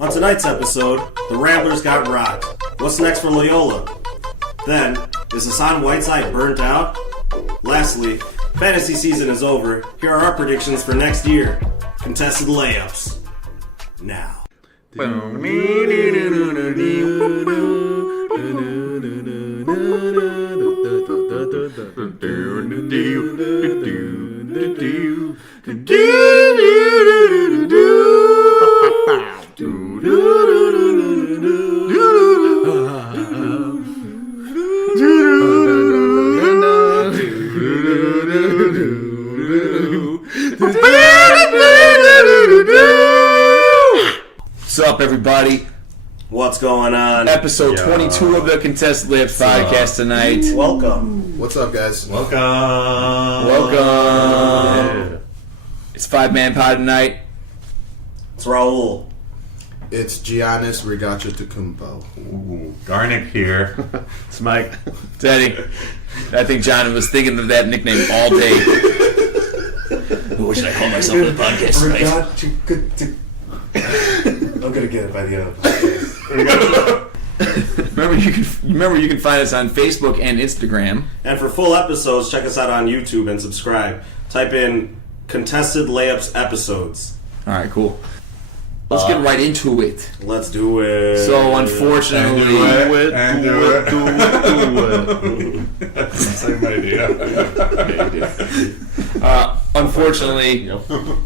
On tonight's episode, the Ramblers got rocked. What's next for Loyola? Then, is Hasan Whiteside burnt out? Lastly, fantasy season is over. Here are our predictions for next year. Contested layups. Now. What's up, everybody? What's going on? Episode 22 of the Contested Layups podcast tonight. Welcome. What's up, guys? Welcome. Yeah. It's 5-man pod tonight. It's Raul. It's Giannis Rigacha-Tecumbo. Ooh, Garnick here. It's Mike. It's Eddie. I think John was thinking of that nickname all day. What should I call myself on the podcast tonight? I'm gonna get it by the end of the podcast. Remember, you can find us on Facebook and Instagram. And for full episodes, check us out on YouTube and subscribe. Type in Contested Layups Episodes. All right, cool. Let's get right into it. Let's do it. So, unfortunately, That's the same idea. Unfortunately,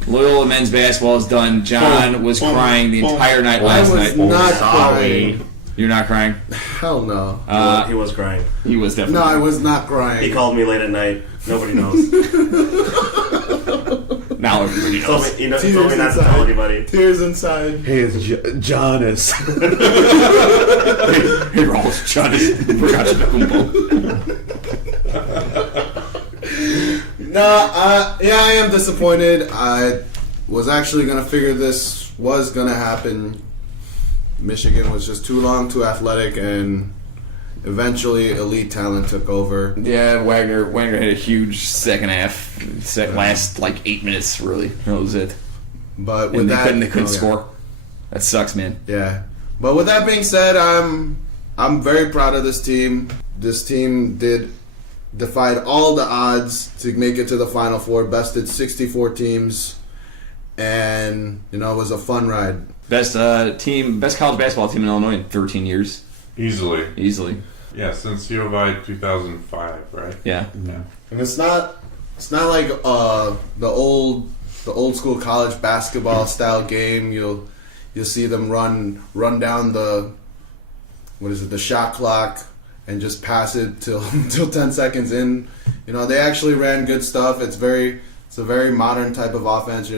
Loyola men's basketball is done. John was crying the entire night last night. Not crying. You're not crying? Hell no. He was crying. He was definitely No, I was not crying. He called me late at night. Nobody knows. Now everybody knows. He told me not to tell anybody. Tears inside. Hey, it's Jonas. Hey, Rolls, John is Yeah, I am disappointed. I was actually going to figure this was going to happen. Michigan was just too long, too athletic, and eventually elite talent took over. Yeah, Wagner had a huge second half. Last like 8 minutes, really. That was it. But with And that, they couldn't score. That sucks, man. Yeah. But with that being said, I'm very proud of this team. This team defied all the odds to make it to the Final Four, bested 64 teams, and it was a fun ride. Best college basketball team in Illinois in 13 years. Easily. Yeah, since U of I 2005, right? Yeah. And it's not like the old school college basketball style game. You'll see them run down the shot clock and just pass it till 10 seconds in. They actually ran good stuff. It's a very modern type of offense.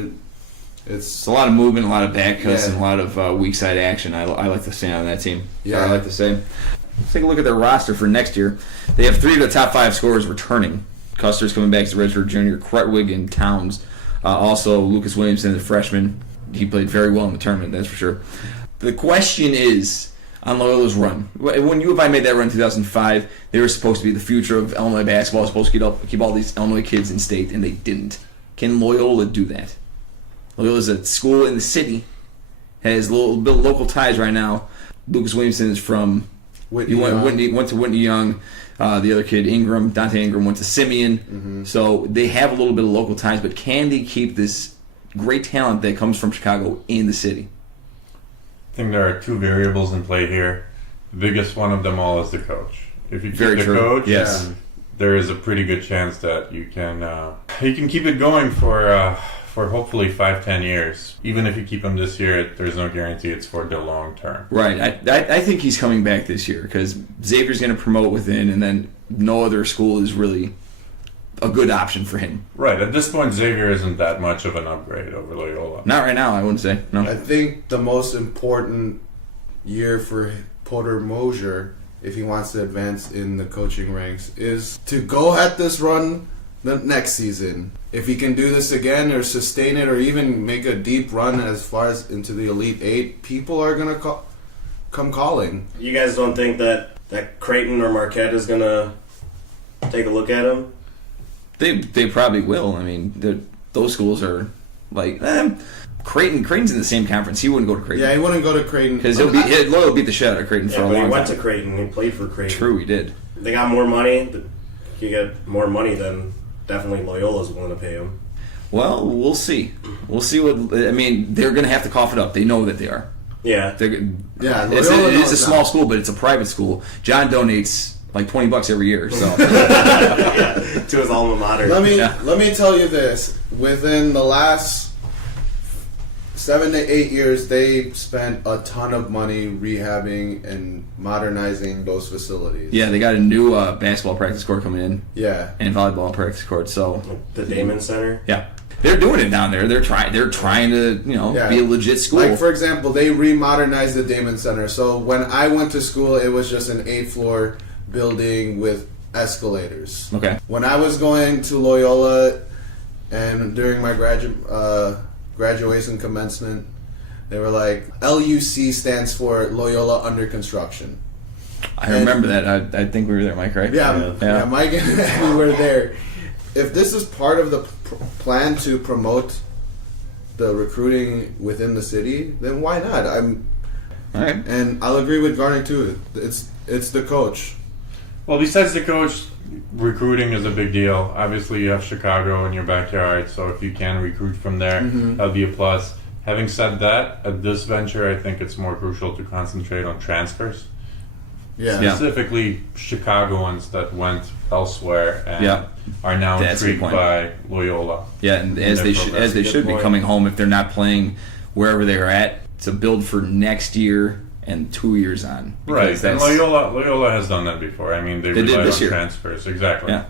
It's a lot of movement, a lot of back cuts, Yeah. and a lot of weak side action. I like to see on that team. Yeah. I like to say. Let's take a look at their roster for next year. They have 3 of the top 5 scorers returning. Custer's coming back as a redshirt junior, Krutwig and Towns. Also, Lucas Williamson, the freshman. He played very well in the tournament, that's for sure. The question is, on Loyola's run. When U of I made that run in 2005, they were supposed to be the future of Illinois basketball, supposed to keep all these Illinois kids in state, and they didn't. Can Loyola do that? Loyola's a school in the city, has a little bit of local ties right now. Lucas Williamson is from Whitney. went to Whitney Young. The other kid, Dante Ingram, went to Simeon. Mm-hmm. So they have a little bit of local ties, but can they keep this great talent that comes from Chicago in the city? I think there are 2 variables in play here. The biggest one of them all is the coach. If you keep Very the true. coach, Yes. there is a pretty good chance that you can keep it going for hopefully 5-10 years. Even if you keep him this year, there's no guarantee it's for the long term. Right. I think he's coming back this year because Xavier's going to promote within, and then no other school is really a good option for him. Right. At this point, Xavier isn't that much of an upgrade over Loyola. Not right now, I wouldn't say. No. I think the most important year for Porter Moser, if he wants to advance in the coaching ranks, is to go at this run the next season. If he can do this again or sustain it or even make a deep run as far as into the Elite Eight, people are going to come calling. You guys don't think that Creighton or Marquette is going to take a look at him? They probably will. I mean, those schools are Like, Creighton's in the same conference. He wouldn't go to Creighton. Yeah, he wouldn't go to Creighton. Because Loyola beat the shit out of Creighton for a but long he time. went to Creighton. He played for Creighton. True, he did. They got more money. You get more money than definitely Loyola's willing to pay him. Well, we'll see. We'll see what... I mean, they're going to have to cough it up. They know that they are. Yeah. Yeah, It's a small school, but it's a private school. John donates like $20 every year. So To his alma mater. Let me tell you this. Within the last 7 to 8 years, they spent a ton of money rehabbing and modernizing those facilities. yeah, they got a new basketball practice court coming in Yeah. and volleyball practice court. So The Damon Center. yeah, they're doing it down there. They're trying to Yeah. be a legit school. Like, for example, they remodernized the Damon Center. So when I went to school, it was just an 8th-floor building with escalators. Okay. When I was going to Loyola and during my graduation commencement, they were like, LUC stands for Loyola Under Construction. I remember that. I think we were there, Mike, right? Yeah, Mike and we were there. If this is part of the plan to promote the recruiting within the city, then why not? All right. And I'll agree with Garner too. It's the coach. Well, besides the coach, recruiting is a big deal. Obviously, you have Chicago in your backyard, so if you can recruit from there, that'll be a plus. Having said that, at this venture, I think it's more crucial to concentrate on transfers. Yeah. Specifically, Chicagoans that went elsewhere and Yeah. are now That's a good intrigued point. by Loyola. Yeah, and as they should be point. coming home if they're not playing wherever they're at to build for next year and 2 years on. Because Right, and Loyola has done that before. I mean, they did relied this on year. transfers. Exactly. Yeah.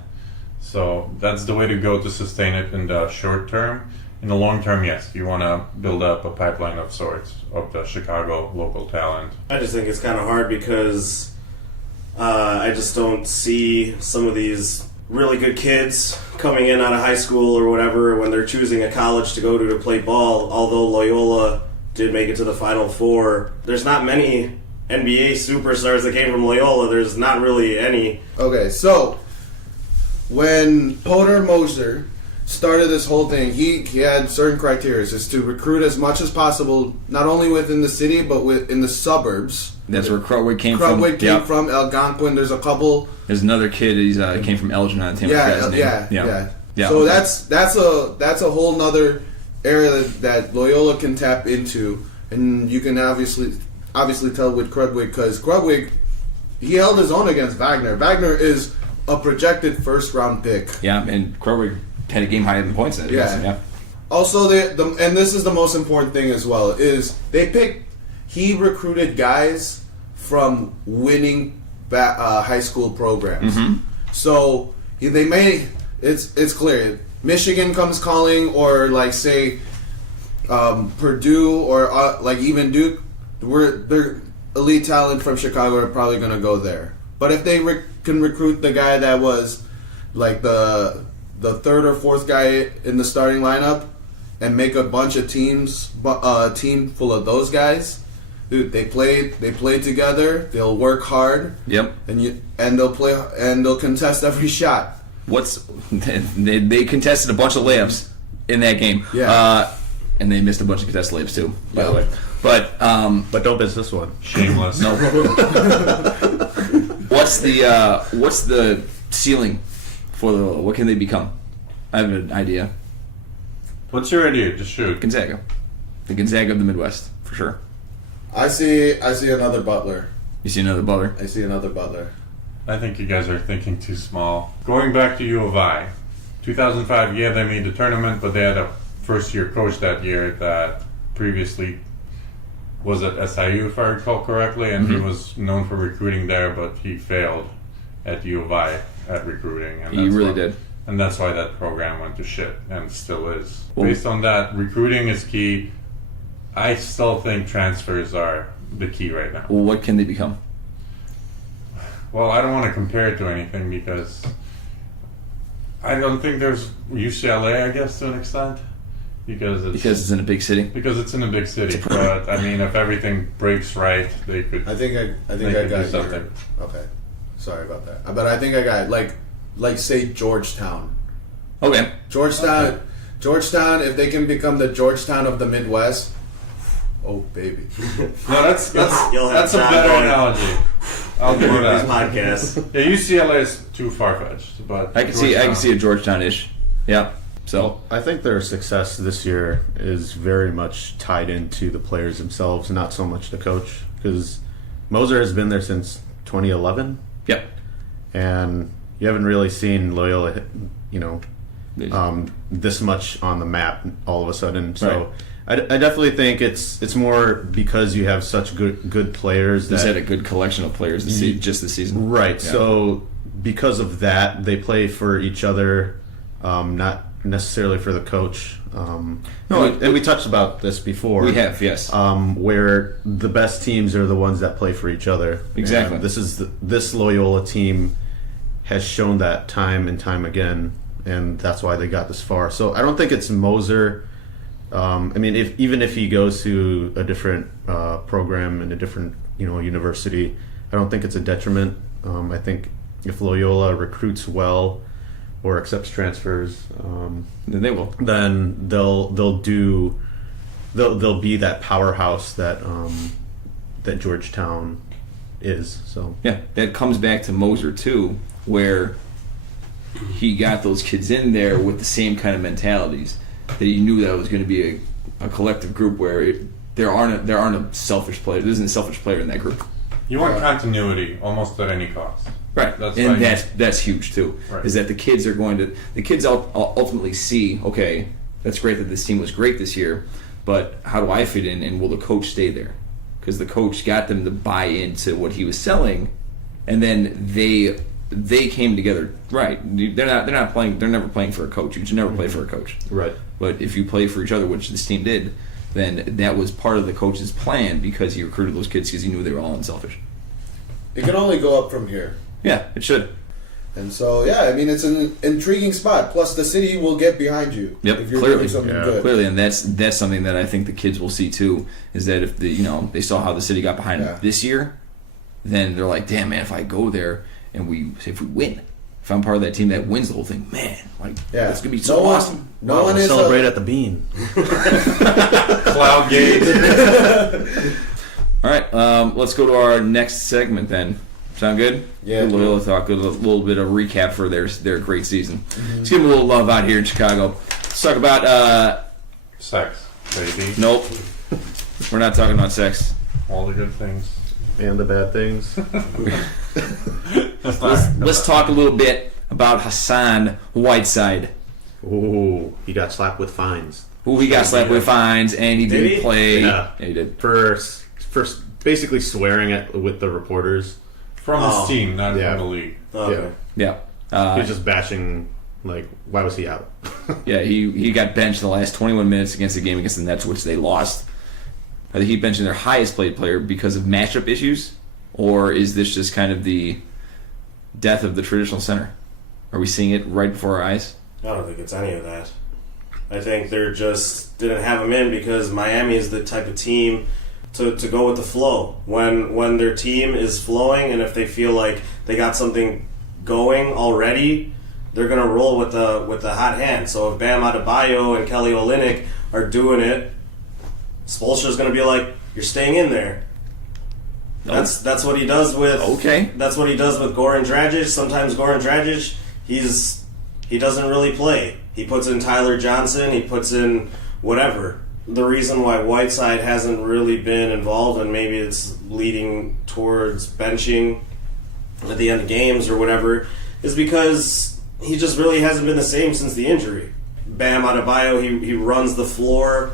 So that's the way to go to sustain it in the short term. In the long term, yes, you want to build up a pipeline of sorts of the Chicago local talent. I just think it's kind of hard because I just don't see some of these really good kids coming in out of high school or whatever when they're choosing a college to go to play ball. Although Loyola did make it to the Final Four, there's not many NBA superstars that came from Loyola. There's not really any. Okay, so when Porter Moser started this whole thing, he had certain criteria. Is to recruit as much as possible, not only within the city, but in the suburbs. That's where Crutwig came Crutwig from. came Yep. from, Algonquin. There's a couple. There's another kid. He came from Elgin. I can't remember his name. Yeah. So that's a whole nother area that Loyola can tap into, and you can obviously tell with Crutwig because Crutwig, he held his own against Wagner. Wagner is a projected first-round pick. Yeah, and Crutwig had a game high in points. Yeah. Also, and this is the most important thing as well, is he recruited guys from winning high school programs. Mm-hmm. So it's clear. Michigan comes calling, or like say Purdue, or like even Duke. They're elite talent from Chicago are probably going to go there. But if they can recruit the guy that was like the third or fourth guy in the starting lineup and make a bunch of team full of those guys, dude, they play together. They'll work hard. Yep. And they'll contest every shot. They contested a bunch of layups in that game. Yeah. And they missed a bunch of contested layups too, by the way. But don't miss this one. Shameless. no. What's the ceiling for Loyola? What can they become? I have an idea. What's your idea? Just shoot. Gonzaga. The Gonzaga of the Midwest, for sure. I see another Butler. You see another Butler? I see another Butler. I think you guys are thinking too small. Going back to U of I, 2005, yeah, they made the tournament, but they had a first-year coach that year that previously was at SIU, if I recall correctly, and he was known for recruiting there, but he failed at U of I at recruiting. And He really why- did. And that's why that program went to shit, and still is. Well- Based on that, recruiting is key. I still think transfers are the key right now. Well, what can they become? Well, I don't want to compare it to anything because I don't think there's UCLA, I guess, to an extent, because Because it's in a big city. it's in a big city. But I mean, if everything breaks right, they could. I think I They could got do something. your- Okay, sorry about that. But I think I got like say Georgetown. Okay. Georgetown. Georgetown, if they can become the Georgetown of the Midwest, oh baby. No, that's You'll have a John better going. analogy. I'll give you These that. podcasts. Yeah, UCLA is too far fetched, but I can see a Georgetown-ish. Yeah. So I think their success this year is very much tied into the players themselves, not so much the coach. Because Moser has been there since 2011, yep. and you haven't really seen Loyola, this much on the map all of a sudden. So I definitely think it's more because you have such good players. He's had a good collection of players just this season. Right. Yeah. So because of that, they play for each other, not necessarily for the coach. We touched about this before. We have, yes. Where the best teams are the ones that play for each other. Exactly. And this Loyola team has shown that time and time again, and that's why they got this far. So I don't think it's Moser. Even if he goes to a different program in a different university, I don't think it's a detriment. I think if Loyola recruits well or accepts transfers, Then they will. then they'll be that powerhouse that Georgetown is. So Yeah, that comes back to Moser too, where he got those kids in there with the same kind of mentalities that he knew that it was going to be a collective group where there aren't a selfish player. There isn't a selfish player in that group. you want continuity almost at any cost. Right, That's and right. that's huge too. Right. Is that the kids ultimately see, okay, that's great that this team was great this year, but how do I fit in, and will the coach stay there? Because the coach got them to buy into what he was selling, and then they came together. Right, they're not playing. They're never playing for a coach. You should never play for a coach. right. But if you play for each other, which this team did, then that was part of the coach's plan because he recruited those kids because he knew they were all unselfish. It can only go up from here. Yeah, it should. And so, it's an intriguing spot. Plus, the city will get behind you Yep, if you're clearly. doing something good. Clearly, and that's something that I think the kids will see too. Is that if they saw how the city got behind them this year, then they're like, damn man, if I go there and if we win, if I'm part of that team that wins the whole thing, man, it's gonna be so awesome. No one is celebrate at the Bean. Cloud gate. All right, let's go to our next segment then. Sound good? Yeah. Good Loyola talk. Good little bit of recap for their great season. Let's give them a little love out here in Chicago. Let's talk about. Sex, baby. Nope, we're not talking about sex. All the good things. And the bad things. Let's talk a little bit about Hasan Whiteside. Ooh, he got slapped with fines. Who he got slapped with fines, and he Did didn't he? play. Yeah. Yeah, he did. For basically swearing with the reporters. From his team, not Yeah. from the league. Okay. Yeah. He was just bashing, why was he out? Yeah, he got benched in the last 21 minutes against the game against the Nets, which they lost. Are they benching their highest paid player because of matchup issues? Or is this just kind of the death of the traditional center? Are we seeing it right before our eyes? I don't think it's any of that. I think they're just didn't have him in because Miami is the type of team to go with the flow. When their team is flowing and if they feel like they got something going already, they're gonna roll with the hot hand. So if Bam Adebayo and Kelly Olynyk are doing it, Spoelstra's gonna be like, "You're staying in there." That's what he does with. Okay. That's what he does with Goran Dragic. Sometimes Goran Dragic, he doesn't really play. He puts in Tyler Johnson. He puts in whatever. The reason why Whiteside hasn't really been involved, and maybe it's leading towards benching at the end of games or whatever, is because he just really hasn't been the same since the injury. Bam Adebayo, he runs the floor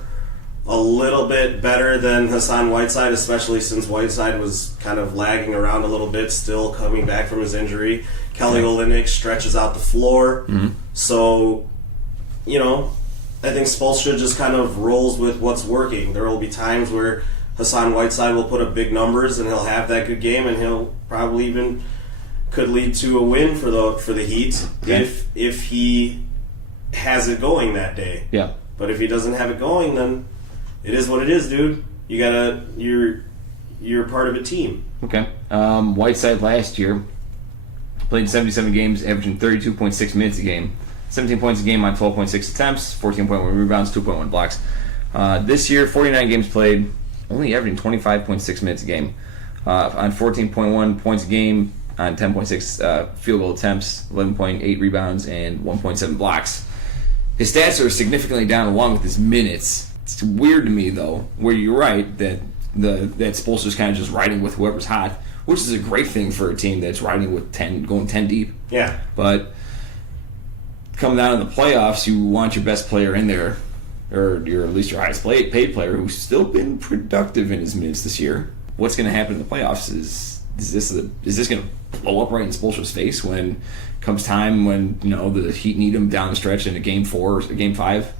a little bit better than Hasan Whiteside, especially since Whiteside was kind of lagging around a little bit, still coming back from his injury. Kelly Olynyk stretches out the floor. Mm-hmm. So, I think Spoelstra just kind of rolls with what's working. There will be times where Hasan Whiteside will put up big numbers and he'll have that good game and he'll probably even could lead to a win for the Heat if he has it going that day. Yeah. But if he doesn't have it going, then it is what it is, dude. You're part of a team. Okay. Whiteside last year played 77 games, averaging 32.6 minutes a game. 17 points a game on 12.6 attempts, 14.1 rebounds, 2.1 blocks. This year, 49 games played, only averaging 25.6 minutes a game, on 14.1 points a game, on 10.6 field goal attempts, 11.8 rebounds, and 1.7 blocks. His stats are significantly down along with his minutes. It's weird to me, though, where you're right that that Spoelstra's kind of just riding with whoever's hot, which is a great thing for a team that's riding with 10, going 10 deep. Yeah. But coming down in the playoffs, you want your best player in there, or at least your highest paid player, who's still been productive in his minutes this year. What's going to happen in the playoffs is this going to blow up right in Spoelstra's face when comes time when the Heat need him down the stretch in a game 4 or a game 5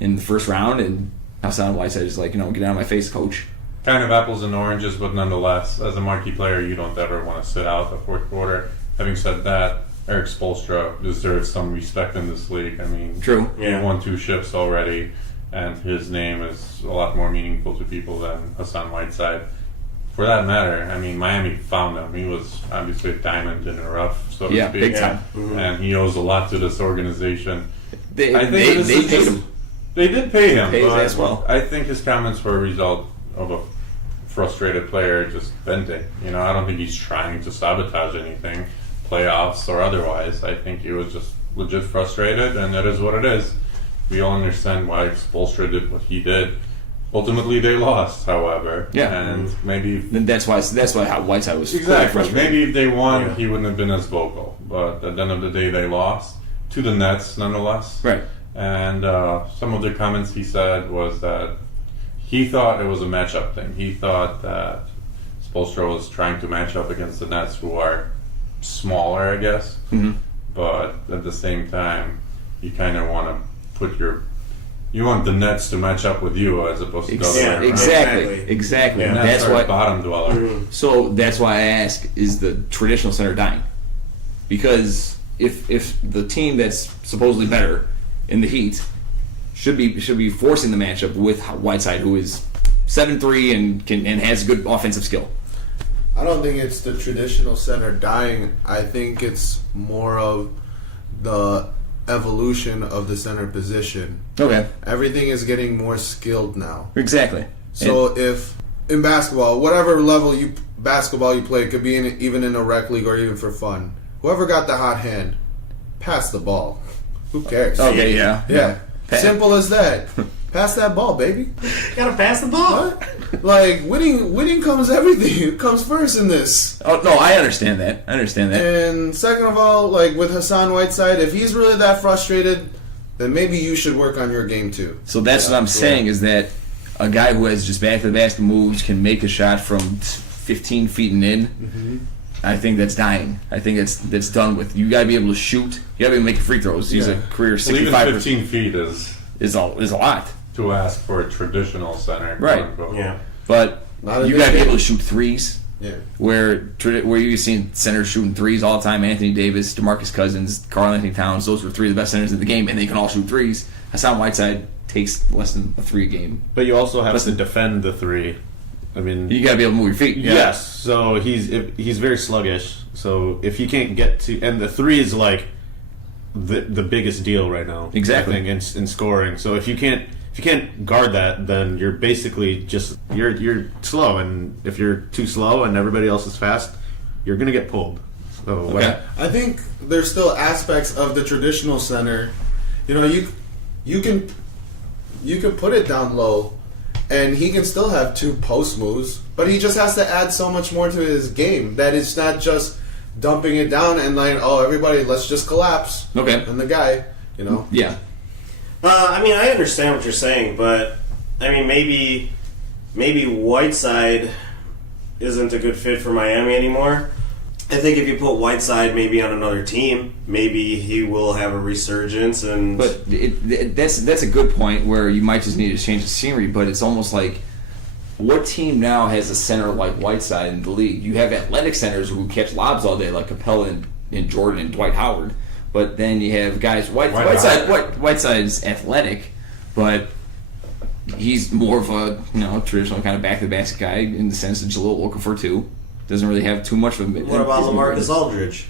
in the first round, and Hasan Whiteside is like, get out of my face, coach. Kind of apples and oranges, but nonetheless, as a marquee player, you don't ever want to sit out the fourth quarter. Having said that, Eric Spoelstra deserves some respect in this league. I mean, True. He won 2 ships already, and his name is a lot more meaningful to people than Hasan Whiteside. For that matter, I mean, Miami found him. He was obviously a diamond in the rough, so to speak. Big time. Mm-hmm. And he owes a lot to this organization. They this is paid just- him. They did pay him, Pays but as well. I think his comments were a result of a frustrated player just venting. I don't think he's trying to sabotage anything, playoffs or otherwise. I think he was just legit frustrated, and that is what it is. We all understand why Spoelstra did what he did. Ultimately, they lost, however. Yeah. And maybe... That's why Whiteside was Exactly. frustrated. Maybe if they won, he wouldn't have been as vocal. But at the end of the day, they lost. To the Nets, nonetheless. Right. And some of the comments he said was that he thought it was a matchup thing. He thought that Spoelstra was trying to match up against the Nets, who are smaller, I guess. Mm-hmm. But at the same time, you kind of want to put you want the Nets to match up with you as opposed to the other way around. Exactly. Yeah. Nets That's are why. a bottom dweller. So that's why I ask: is the traditional center dying? Because if the team that's supposedly better in the Heat should be forcing the matchup with Whiteside, who is 7'3" and has good offensive skill. I don't think it's the traditional center dying. I think it's more of the evolution of the center position. Okay. Everything is getting more skilled now. Exactly. So if in basketball, whatever level you play, it could be even in a rec league or even for fun. Whoever got the hot hand, pass the ball. Who cares? Okay. Yeah. Yeah. Simple as that. Pass that ball, baby. Gotta pass the ball. What? Like winning comes everything. It comes first in this. Oh no, I understand that. And second of all, like with Hasan Whiteside, if he's really that frustrated, then maybe you should work on your game too. So that's what I'm saying is that a guy who has just back to the basket moves can make a shot from 15 feet and in. Mm-hmm. I think that's dying. I think that's done with. You got to be able to shoot. You got to be able to make free throws. He's a career Well, even 65%. 15 feet is a lot. to ask for a traditional center. Right. quote unquote. Yeah. But Not in you this got to be game. able to shoot threes. Yeah. Where you've seen centers shooting threes all the time. Anthony Davis, DeMarcus Cousins, Karl Anthony Towns. Those were 3 of the best centers in the game, and they can all shoot threes. Hasan Whiteside takes less than a 3 a game. But you also have to defend the 3. I mean, You got to be able to move your feet. Yeah. yes. So he's very sluggish. So if you can't get to, and the 3 is like the biggest deal right now. Exactly. I think in scoring. So if you can't guard that, then you're basically just you're slow, and if you're too slow and everybody else is fast, you're gonna get pulled. So Okay. I think there's still aspects of the traditional center. You can put it down low, and he can still have 2 post moves, but he just has to add so much more to his game that it's not just dumping it down and like, oh, everybody, let's just collapse. Okay. And the guy, Yeah. I mean, I understand what you're saying, but I mean, maybe Whiteside isn't a good fit for Miami anymore. I think if you put Whiteside maybe on another team, maybe he will have a resurgence. And But that's a good point where you might just need to change the scenery. But it's almost like, what team now has a center like Whiteside in the league? You have athletic centers who catch lobs all day, like Capella and Jordan and Dwight Howard. But then you have guys. Whiteside's athletic, but he's more of a traditional kind of back to the basket guy in the sense that Jalil Okafor too doesn't really have too much of a. what about LaMarcus Aldridge?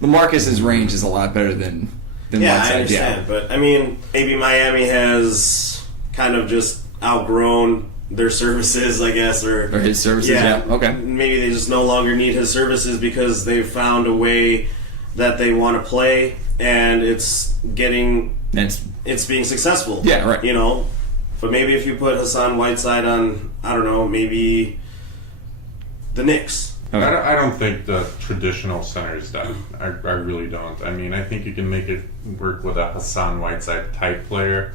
LaMarcus's range is a lot better than than Yeah, Whiteside. I understand. But, I mean, maybe Miami has kind of just outgrown their services, I guess. Or his services, yeah. Okay. Maybe they just no longer need his services because they've found a way that they want to play, and it's being successful. Yeah, right. You know? But maybe if you put Hasan Whiteside on, I don't know, maybe the Knicks. Okay. I don't think the traditional center is done. I really don't. I mean, I think you can make it work with a Hasan Whiteside type player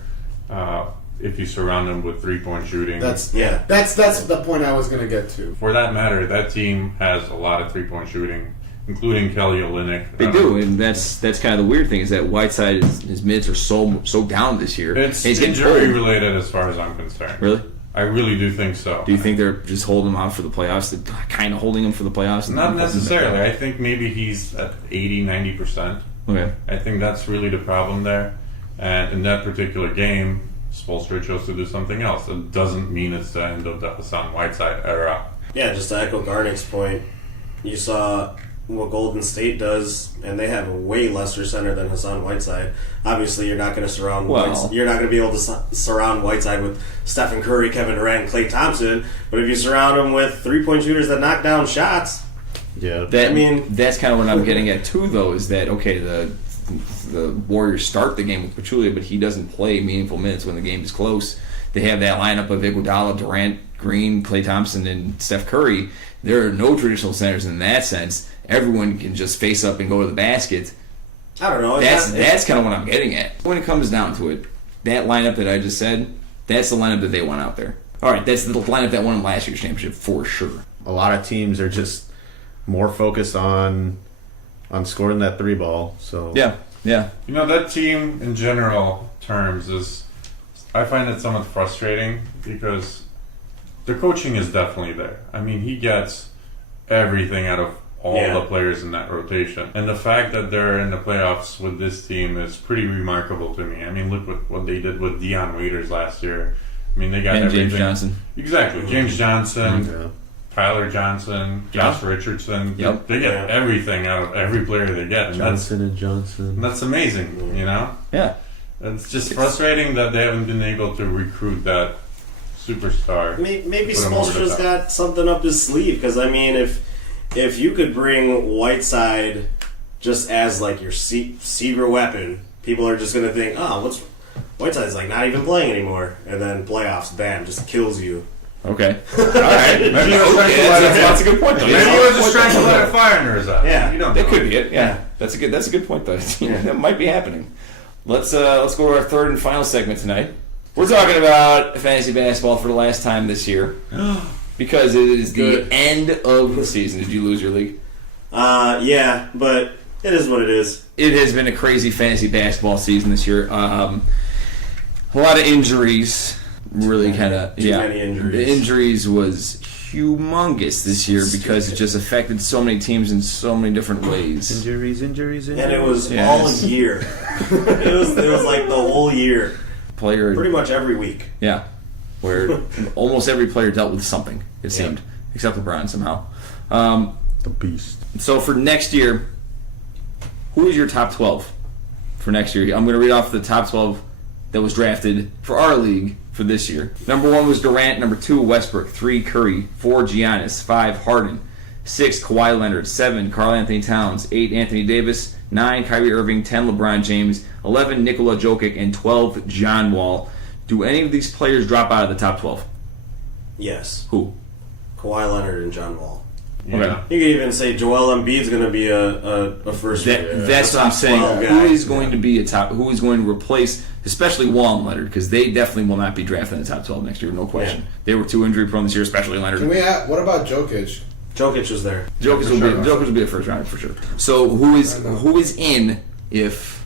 if you surround him with 3-point shooting. That's the point I was going to get to. For that matter, that team has a lot of 3-point shooting, including Kelly Olynyk. They do, and that's kind of the weird thing is that Whiteside, his minutes are so down this year. It's and he's getting injury cold. related as far as I'm concerned. Really? I really do think so. Do you think they're just holding him out for the playoffs? Kind of holding him for the playoffs? and Not holding him back necessarily. down? I think maybe he's at 80, 90%. Okay. I think that's really the problem there. And in that particular game, Spoelstra chose to do something else. It doesn't mean it's the end of the Hasan Whiteside era. Yeah, just to echo Garnick's point, you saw what Golden State does, and they have a way lesser center than Hasan Whiteside. Obviously, you're not going to surround you're not going to be able to surround Whiteside with Stephen Curry, Kevin Durant, and Klay Thompson. But if you surround him with 3-point shooters that knock down shots, Yeah. That's kind of what I'm getting at too, though. Is that okay? The Warriors start the game with Pachulia, but he doesn't play meaningful minutes when the game is close. They have that lineup of Iguodala, Durant, Green, Klay Thompson, and Steph Curry. There are no traditional centers in that sense. Everyone can just face up and go to the basket. I don't know. That's kind of what I'm getting at. When it comes down to it, that lineup that I just said, that's the lineup that they want out there. All right, that's the lineup that won last year's championship for sure. A lot of teams are just more focused on scoring that 3 ball. So Yeah. You know, that team in general terms is, I find it somewhat frustrating because the coaching is definitely there. I mean, he gets everything out of all the players in that rotation. And the fact that they're in the playoffs with this team is pretty remarkable to me. I mean, look what they did with Dion Waiters last year. I mean, they got And everything. James Johnson. Exactly. James Johnson, Yeah. Tyler Johnson, Josh Richardson. Yep. They get everything out of every player they get. And Johnson. that's amazing, you know? Yeah. It's just frustrating that they haven't been able to recruit that superstar. Maybe Put him over the Spoelstra's top. got something up his sleeve, because I mean, if you could bring Whiteside just as like your secret weapon, people are just going to think, oh, Whiteside's like not even playing anymore, and then playoffs, bam, just kills you. Okay. All right. That's a good point, though. Maybe he was just trying to let a fire under his eye. Yeah. You don't That know. could be it. Yeah. That's a good point, though. That might be happening. Let's go to our third and final segment tonight. We're talking about fantasy basketball for the last time this year because it is the end of the season. Did you lose your league? Yeah, but it is what it is. It has been a crazy fantasy basketball season this year. A lot of injuries. Really kind of many injuries. The injuries was humongous this year because it just affected so many teams in so many different ways. Injuries. And it was all year. it was like the whole year. Pretty much every week. Yeah, where almost every player dealt with something, it seemed, except LeBron somehow. The beast. So for next year, who is your top 12 for next year? I'm going to read off the top 12 that was drafted for our league for this year. Number 1 was Durant. Number 2, Westbrook. 3, Curry. 4, Giannis. 5, Harden. 6, Kawhi Leonard. 7, Karl Anthony Towns. 8, Anthony Davis. 9, Kyrie Irving. 10, LeBron James. 11, Nikola Jokic. And 12, John Wall. Do any of these players drop out of the top 12? Yes. Who? Kawhi Leonard and John Wall. Yeah. Okay. You could even say Joel Embiid's going to be a first. That's what I'm saying. 12 Who guy. is going to be a top? Who is going to replace, especially Wall and Leonard, because they definitely will not be drafted in the top 12 next year, no question. Yeah. They were too injury prone this year, especially Leonard. What about Jokic? Jokic was there. Jokic will be a first rounder for sure. So who is in if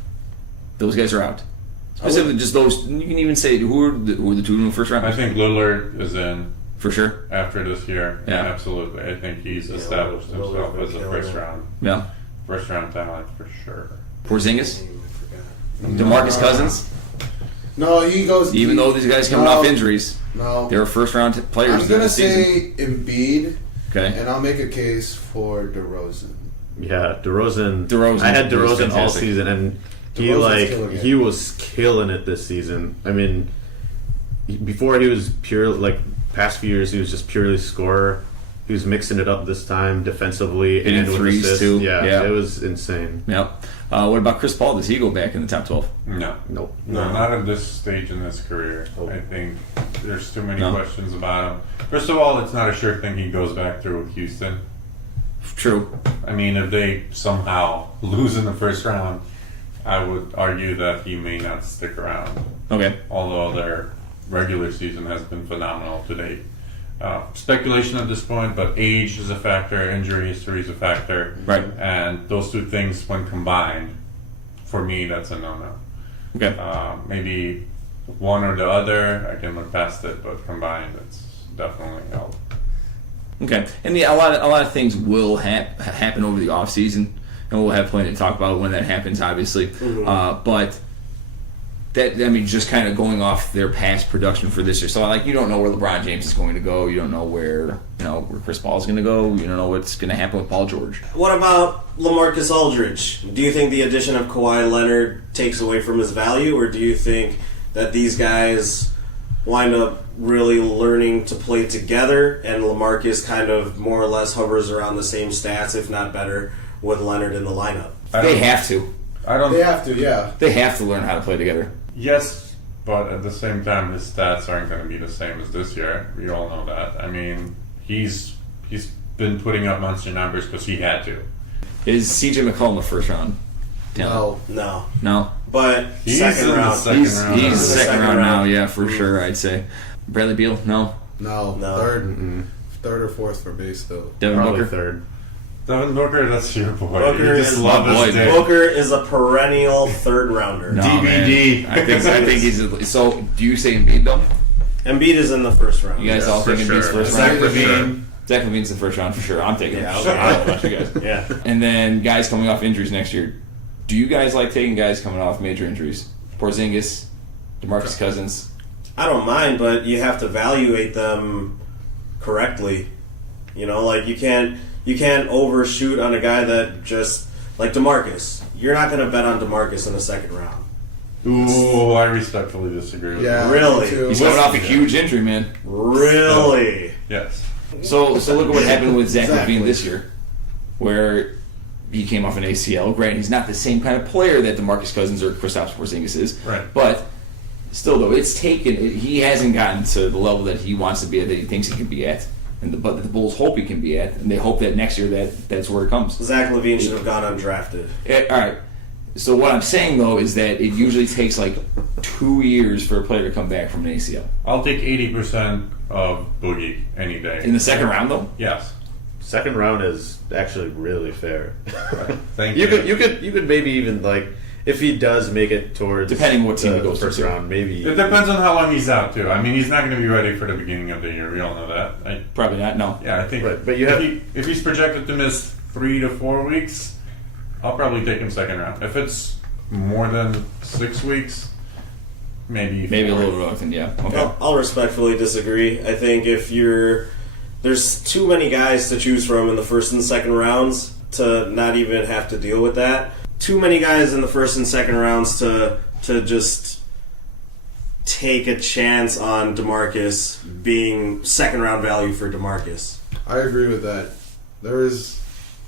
those guys are out? Specifically, just those. You can even say who are the 2 in the first round I think Lillard is in for sure. after this year. Yeah. Absolutely. I think he's established himself as a Yeah. first round talent for sure. Porzingis, DeMarcus Cousins. No, he goes. Even though these guys coming off injuries, No, they were first round players I'm gonna this season. say Embiid, Okay. and I'll make a case for DeRozan. Yeah, DeRozan. DeRozan I had was DeRozan all fantastic. season, and DeRozan's he was killing it this season. I mean, before he was pure, like past few years he was just purely scorer. He was mixing it up this time defensively and with threes assists. too. Yeah, it was insane. Yep. What about Chris Paul? Does he go back in the top 12? No. Nope. No, not at this stage in his career. I think there's too many questions about him. First of all, it's not a sure thing he goes back through with Houston. True. I mean, if they somehow lose in the first round, I would argue that he may not stick around. Okay. Although their regular season has been phenomenal to date. Speculation at this point, but age is a factor, injury history is a factor. Right. And those two things, when combined, for me, that's a no-no. Okay. Maybe one or the other, I can look past it, but combined, it's definitely out. Okay. And a lot of things will happen over the off season, and we'll have plenty to talk about when that happens, obviously. But that, I mean, just kind of going off their past production for this year. So, like, you don't know where LeBron James is going to go. You don't know where Chris Paul is going to go. You don't know what's going to happen with Paul George. What about LaMarcus Aldridge? Do you think the addition of Kawhi Leonard takes away from his value, or do you think that these guys wind up really learning to play together, and LaMarcus kind of more or less hovers around the same stats, if not better, with Leonard in the lineup? They have to. They have to, yeah. They have to learn how to play together. Yes, but at the same time, his stats aren't going to be the same as this year. We all know that. I mean, he's been putting up monster numbers because he had to. Is CJ McCollum the first round? No. No. But He's second in the round. second round. He's second round now, yeah, for Mm-hmm. sure, I'd say. Bradley Beal? No. No. Third or fourth for me still. Devin Probably Booker? third. Devin Booker, that's your boy. Booker You just is love my boy, his man. dick. Booker is a perennial third rounder. No, DVD. man. I think he's... So, do you say Embiid, though? Embiid is in the first round. You guys all for think Embiid's sure. first Zach round? LaVine. Zach LaVine's the first round for sure. I'm taking him. Yeah, I don't know about you guys. Yeah. And then guys coming off injuries next year. Do you guys like taking guys coming off major injuries? Porzingis, DeMarcus Cousins. I don't mind, but you have to evaluate them correctly. You know, like you can't overshoot on a guy that just like DeMarcus. You're not going to bet on DeMarcus in the second round. Ooh, I respectfully disagree with Yeah. you. Really? me too. He's coming off a huge injury, man. Really? Yes. So look at what happened with Zach Exactly. LaVine this year, where he came off an ACL. Granted, he's not the same kind of player that DeMarcus Cousins or Kristaps Porzingis is. Right. But still, though, he hasn't gotten to the level that he wants to be at, that he thinks he can be at, but the Bulls hope he can be at, and they hope that next year that's where it comes. Zach LaVine should have gone undrafted. All right. So what I'm saying, though, is that it usually takes like 2 years for a player to come back from an ACL. I'll take 80% of Boogie any day. In the second round, though? Yes. Second round is actually really fair. Thank You could maybe even like if he does make it towards Depending what team he the goes to, first too. round, maybe. It depends on how long he's out, too. I mean, he's not going to be ready for the beginning of the year. We all know that. Probably not, no. Yeah, I think. Right, but you have- if he's projected to miss 3 to 4 weeks, I'll probably take him second round. If it's more than 6 weeks, maybe Maybe a four. little reluctant, yeah. Okay. I'll respectfully disagree. I think there's too many guys to choose from in the first and second rounds to not even have to deal with that. Too many guys in the first and second rounds to just take a chance on DeMarcus being second round value for DeMarcus. I agree with that. There is.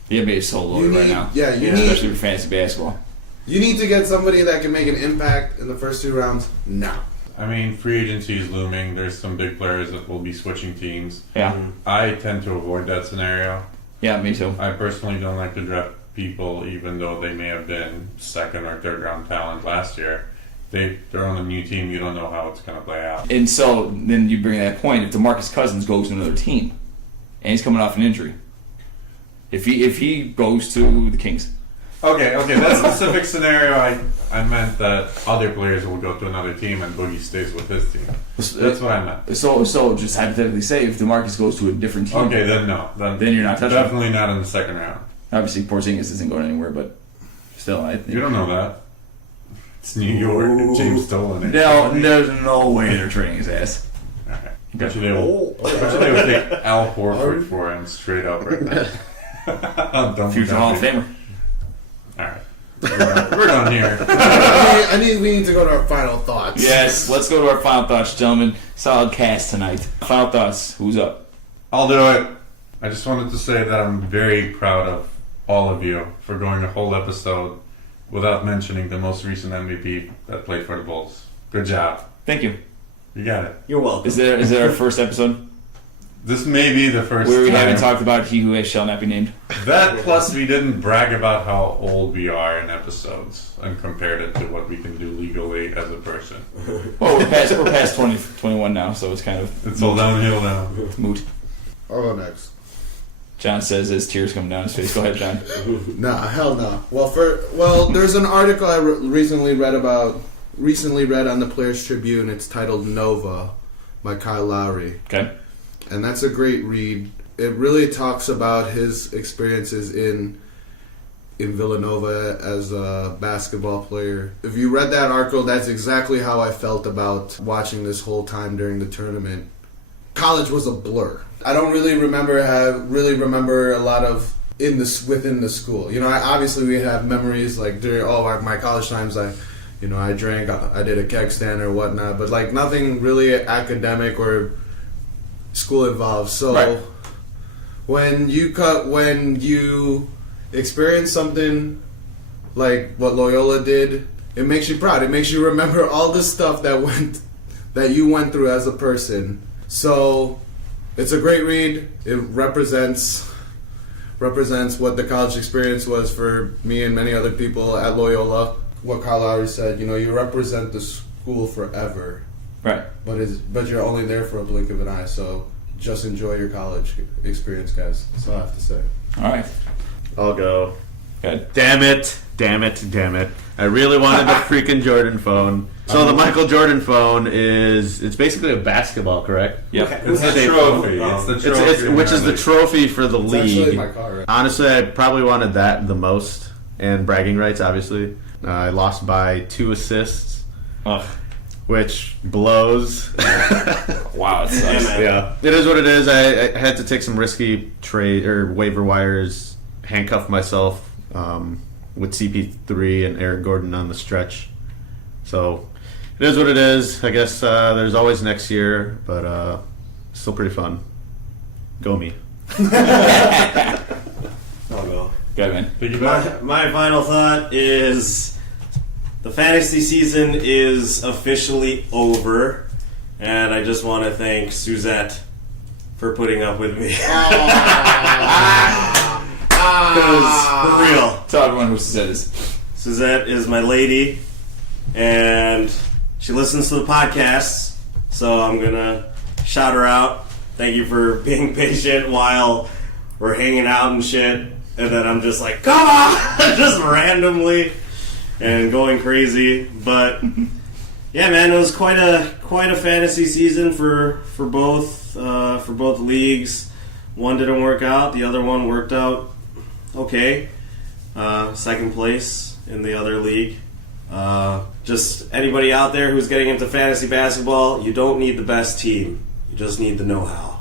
The NBA is so loaded right now. Yeah, Especially for fantasy basketball. You need to get somebody that can make an impact in the first 2 rounds now. I mean, free agency is looming. There's some big players that will be switching teams. Yeah. I tend to avoid that scenario. Yeah, me too. I personally don't like to draft people, even though they may have been second or third round talent last year. They're on a new team. You don't know how it's going to play out. And so then you bring that point, if DeMarcus Cousins goes to another team and he's coming off an injury, if he goes to the Kings. Okay, that specific scenario, I meant that other players will go to another team and Boogie stays with his team. That's what I meant. So just hypothetically say if DeMarcus goes to a different team. Okay, then no. Then you're not touching him. Definitely not in the second round. Obviously Porzingis isn't going anywhere, but still I think. You don't know that. It's New York. James Dolan. No, there's no way they're trading his ass. Alright. Bet you they will take Al Horford for him straight up right now. Future Hall of Famer. Alright. We're done here. We need to go to our final thoughts. Yes, let's go to our final thoughts, gentlemen. Solid cast tonight. Final thoughts. Who's up? I'll do it. I just wanted to say that I'm very proud of all of you for going a whole episode without mentioning the most recent MVP that played for the Bulls. Good job. Thank you. You got it. You're welcome. Is it our first episode This may be the first where we time. haven't talked about he who shall not be named? That plus we didn't brag about how old we are in episodes and compared it to what we can do legally as a person. Well, we're past 20, 21 now, so it's kind of It's all downhill now. moot. I'll go next. John says as tears come down his face. Go ahead, John. Nah, hell no. Well, there's an article I recently read on the Players Tribune. It's titled Nova by Kyle Lowry. Okay. And that's a great read. It really talks about his experiences in Villanova as a basketball player. If you read that article, that's exactly how I felt about watching this whole time during the tournament. College was a blur. I don't really remember a lot of within the school. You know, obviously we have memories like during all my college times. I drank, I did a keg stand or whatnot, but like nothing really academic or school involved. So Right. when you experience something like what Loyola did, it makes you proud. It makes you remember all the stuff that you went through as a person. So it's a great read. It represents what the college experience was for me and many other people at Loyola. What Kyle Lowry said, you represent the school forever. Right. But you're only there for a blink of an eye, so just enjoy your college experience, guys. That's all I have to say. All right. I'll go. Good. Damn it. I really wanted the freaking Jordan phone. So the Michael Jordan phone it's basically a basketball, correct? Yep. It's the trophy. It's the trophy. Which is the trophy for the It's league. actually my car, right? Honestly, I probably wanted that the most, and bragging rights, obviously. I lost by 2 assists, Ugh. which blows. Wow, it sucks. Yeah, it is what it is. I had to take some risky trade or waiver wires, handcuff myself with CP3 and Eric Gordon on the stretch. So it is what it is. I guess there's always next year, but still pretty fun. Go me. I'll go. Good, man. My final thought is the fantasy season is officially over, and I just want to thank Suzette for putting up with me. Because, for real, Tell everyone who said this. Suzette is my lady, and she listens to the podcasts, so I'm going to shout her out. Thank you for being patient while we're hanging out and shit. And then I'm just like, come on! Just randomly and going crazy. But yeah, man, it was quite a fantasy season for both leagues. One didn't work out, the other one worked out okay. Second place in the other league. Just anybody out there who's getting into fantasy basketball, you don't need the best team. You just need the know-how.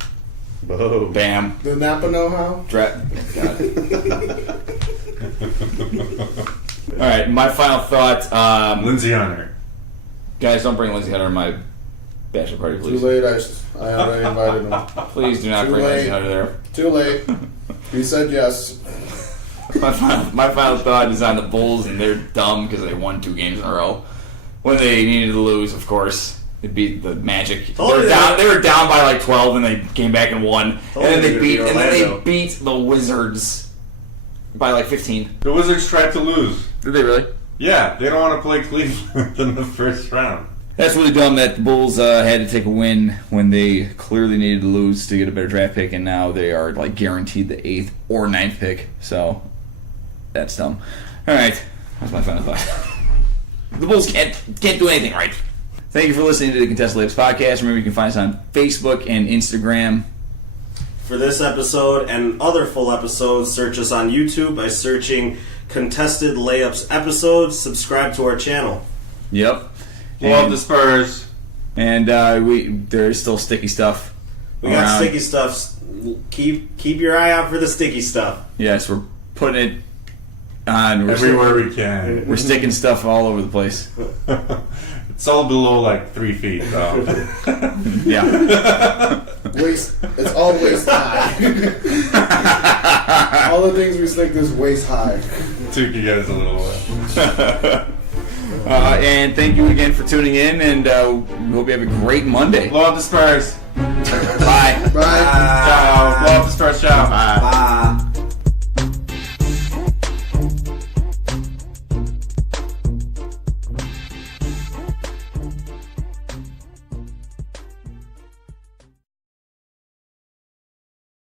Boom. Bam. The Napa know-how? Got it. All right, my final thought. Lindsay Hunter. Guys, don't bring Lindsay Hunter to my bachelor party, Too please. late, I already invited him. Please do not Too bring late. Lindsay Hunter there. Too late. He said yes. My final thought is on the Bulls, and they're dumb because they won 2 games in a row. When they needed to lose, of course. They beat the Magic. They were down by like 12, and they came back and won. And then they beat the Wizards by like 15. The Wizards tried to lose. Did they really? Yeah, they don't want to play Cleveland in the first round. That's really dumb that the Bulls had to take a win when they clearly needed to lose to get a better draft pick, and now they are like guaranteed the 8th or 9th pick. So that's dumb. All right, that's my final thought. The Bulls can't do anything right. Thank you for listening to the Contested Layups podcast. Remember, you can find us on Facebook and Instagram. For this episode and other full episodes, search us on YouTube by searching Contested Layups episodes. Subscribe to our channel. Yep. Love the Spurs. And there's still sticky stuff. We got around. sticky stuff. Keep your eye out for the sticky stuff. Yes, we're putting it And everywhere we can. we're sticking stuff all over the place. It's all below like 3 feet, though. Yeah. It's all waist high. All the things we stick this waist high. Took you guys a little while. And thank you again for tuning in, and we hope you have a great Monday. Love the Spurs. Bye. Bye. Ciao.